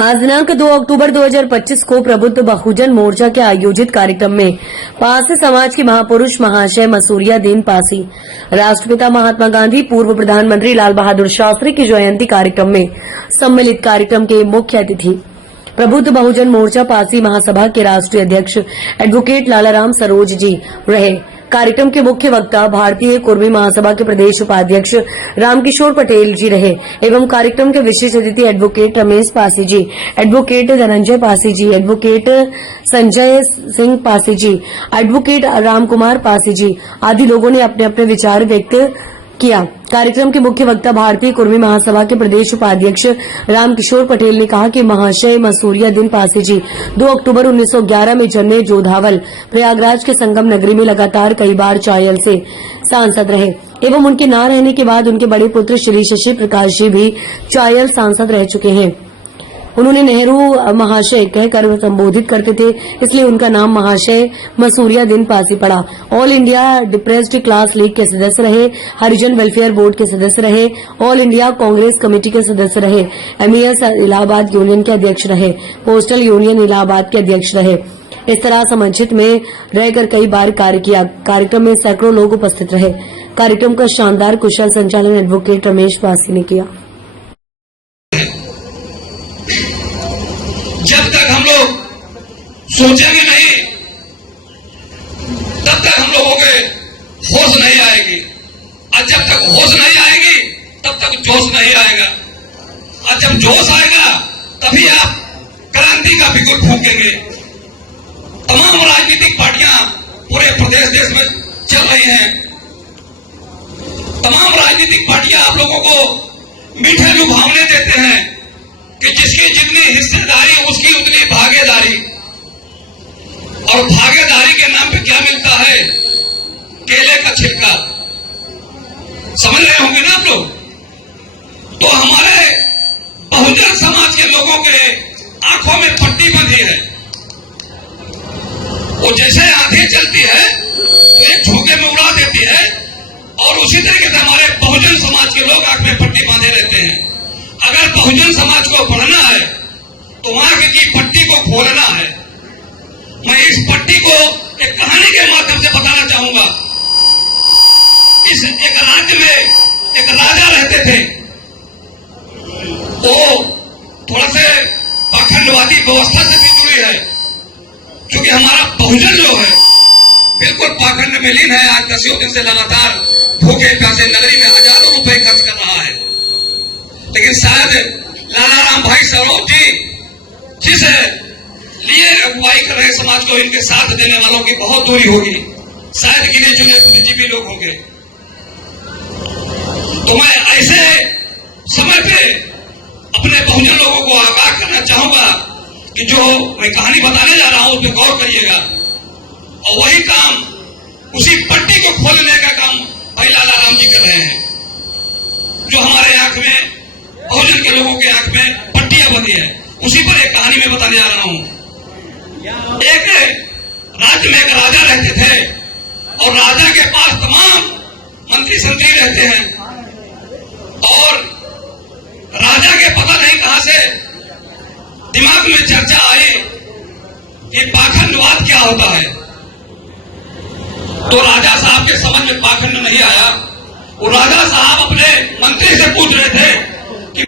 आज दिनांक 2 अक्टूबर 2025 को प्रबुद्ध बहुजन मोर्चा के आयोजित कार्यक्रम में पासी समाज के महापुरुष महाशय मसूरिया दीन पासी, राष्ट्रपिता महात्मा गांधी, पूर्व प्रधानमंत्री लाल बहादुर शास्त्री की जयंती कार्यक्रम में सम्मिलित कार्यक्रम के मुख्य अतिथि प्रबुद्ध बहुजन मोर्चा पासी महासभा के राष्ट्रीय अध्यक्ष एडवोकेट लालाराम सरोज जी रहे। कार्यक्रम के मुख्य वक्ता भारतीय कुर्मी महासभा के प्रदेश उपाध्यक्ष रामकिशोर पटेल जी रहे एवं कार्यक्रम के विशेष अतिथि एडवोकेट रमेश पासी जी, एडवोकेट धनंजय पासी जी, एडवोकेट संजय सिंह पासी जी, एडवोकेट राम कुमार पासी जी आदि लोगों ने अपने अपने विचार व्यक्त किया। कार्यक्रम के मुख्य वक्ता भारतीय कुर्मी महासभा के प्रदेश उपाध्यक्ष रामकिशोर पटेल ने कहा कि महाशय मसूरिया दीन पासी जी 2 अक्टूबर 1911 में जन्मे जोधावल प्रयागराज के संगम नगरी में लगातार कई बार चायल से सांसद रहे एवं उनके न रहने के बाद उनके बड़े पुत्र श्री शशि प्रकाश जी भी चायल सांसद रह चुके हैं। उन्होंने नेहरू महाशय कहकर संबोधित करते थे, इसलिए उनका नाम महाशय मसूरिया दीन पासी पड़ा। All India depressed class league के सदस्य रहे, हरिजन वेलफेयर बोर्ड के सदस्य रहे, ऑल इंडिया कांग्रेस कमेटी के सदस्य रहे, एमईएस इलाहाबाद यूनियन के अध्यक्ष रहे, पोस्टल यूनियन इलाहाबाद के अध्यक्ष रहे। इस तरह समन्चित में रहकर कई बार कार्य किया। कार्यक्रम में सैकड़ों लोग उपस्थित रहे। कार्यक्रम का शानदार कुशल संचालन एडवोकेट रमेश पासी ने किया। जब तक हम लोग सोचेंगे नहीं तब तक हम लोगों के होश नहीं आएगी, और जब तक होश नहीं आएगी तब तक जोश नहीं आएगा, और जब जोश आएगा तभी आप क्रांति का बिगुल फूकेंगे। तमाम राजनीतिक पार्टियां पूरे प्रदेश देश में चल रही हैं। तमाम राजनीतिक पार्टियां आप लोगों को मीठे लुभावने देते हैं कि जिसकी जितनी हिस्सेदारी उसकी उतनी भागीदारी, और भागीदारी के नाम पे क्या मिलता है? केले का छिलका। समझ रहे होंगे ना आप लोग? तो हमारे बहुजन समाज के लोगों के आंखों में पट्टी बंधी है। वो जैसे आंधी चलती है तो एक झोंके में उड़ा देती है, और उसी तरीके से हमारे बहुजन समाज के लोग आंख में पट्टी बांधे रहते हैं। अगर बहुजन समाज को बढ़ना है तो वहां की पट्टी को खोलना है। मैं इस पट्टी को एक कहानी के माध्यम से बताना चाहूंगा। इस एक राज्य में एक राजा रहते थे। वो थोड़ा से पाखंडवादी व्यवस्था से भी जुड़ी है, क्योंकि हमारा बहुजन जो है बिल्कुल पाखंड में लीन है। आज 10 दिन से लगातार भूखे प्यासे नगरी में हजारों रुपए खर्च कर रहा है। लेकिन शायद लालाराम भाई सरोज जी जिस लिए अगुवाई कर रहे समाज को, इनके साथ देने वालों की बहुत दूरी होगी। शायद गिने चुने बुद्धिजीवी लोग होंगे। तो मैं ऐसे समय पे अपने बहुजन लोगों को आगाह करना चाहूंगा कि जो मैं कहानी बताने जा रहा हूं उस पर गौर करिएगा, और वही काम, उसी पट्टी को खोलने का काम भाई लालाराम जी कर रहे हैं। जो हमारे आंख में, बहुजन के लोगों के आंख में पट्टियां बंधी है, उसी पर एक कहानी में बताने जा रहा हूं। एक राज्य में एक राजा रहते थे, और राजा के पास तमाम मंत्री संतरी रहते हैं, और राजा के पता नहीं कहां से दिमाग में चर्चा आई कि पाखंडवाद क्या होता है। तो राजा साहब के समझ में पाखंड नहीं आया। वो राजा साहब अपने मंत्री से पूछ रहे थे